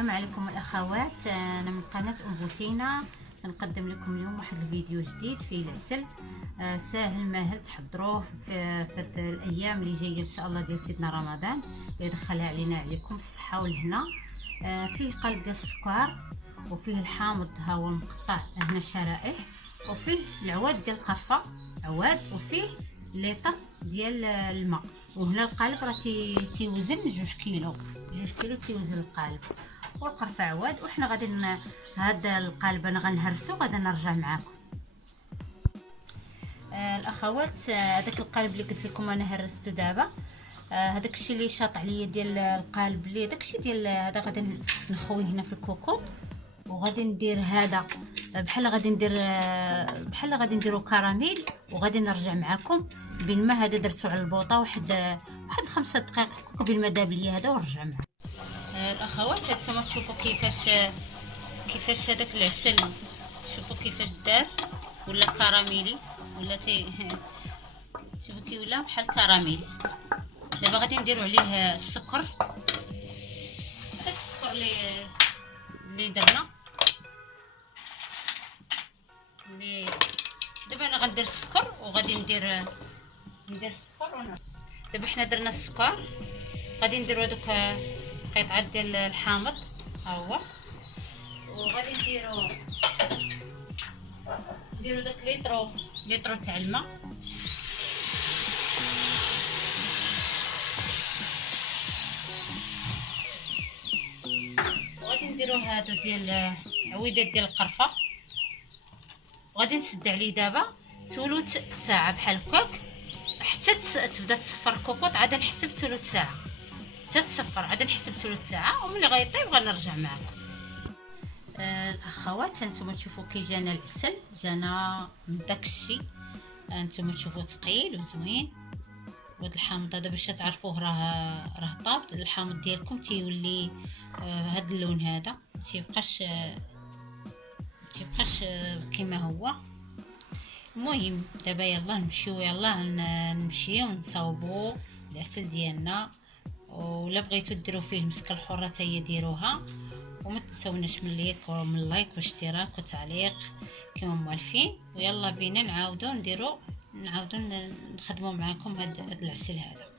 السلام عليكم الاخوات. انا من قناه ام بوتينا نقدم لكم اليوم واحد الفيديو جديد فيه العسل ساهل ماهل تحضروه في الايام اللي جايه ان شاء الله ديال سيدنا رمضان اللي يدخلها علينا عليكم الصحه والهنا. فيه قلب ديال السكر وفيه الحامض ها هو مقطع هنا شرائح، وفيه العواد ديال القرفه عواد، وفيه ليطر ديال الماء. وهنا القالب راه تيوزن 2 كيلو تيوزن القالب، والقرفه عواد. وحنا غادي هذا القالب انا غنهرسو غادي نرجع معاكم. الاخوات، هذاك القالب اللي قلت لكم انا هرستو دابا، هذاك الشيء اللي شاط عليا ديال القالب اللي داك الشيء ديال هذا غادي نخويه هنا في الكوكوط، وغادي ندير هذا بحال غادي نديرو كراميل، وغادي نرجع معكم بين ما هذا درتو على البوطه واحد 5 دقائق قبل ما داب ليا هذا ونرجع معكم. الاخوات، هانتوما تشوفوا كيفاش هذاك العسل، شوفوا كيفاش دار ولا كراميلي ولا شوفوا كي ولا بحال كراميل. دابا غادي نديرو عليه السكر، هذاك السكر اللي درنا دابا انا غندير السكر وغادي ندير السكر. دابا حنا درنا السكر، غادي نديرو هذوك قطعات ديال الحامض ها هو، وغادي نديرو داك ليطرو تاع الماء. وغادي نديرو هادو ديال عويدات ديال القرفه، وغادي نسد عليه دابا ثلث ساعه بحال هكاك حتى تبدا تصفر الكوكوط. عاد نحسب ثلث ساعه حتى تصفر، عاد نحسب ثلث ساعه، وملي غيطيب غنرجع معكم. الاخوات، هانتوما تشوفوا كي جانا العسل، جانا من داكشي، هانتوما تشوفوا ثقيل وزوين. وهاد الحامض هذا باش تعرفوه راه طاب. الحامض ديالكم تيولي هاد اللون هذا، متيبقاش كما هو. المهم دابا يلا نمشيو ونصاوبوا العسل ديالنا. ولا بغيتو ديروا فيه المسكه الحره حتى هي ديروها، وما تنساوناش من لايك واشتراك وتعليق كما موالفين. ويلا بينا نعاودو نخدموا معكم هاد العسل هذا.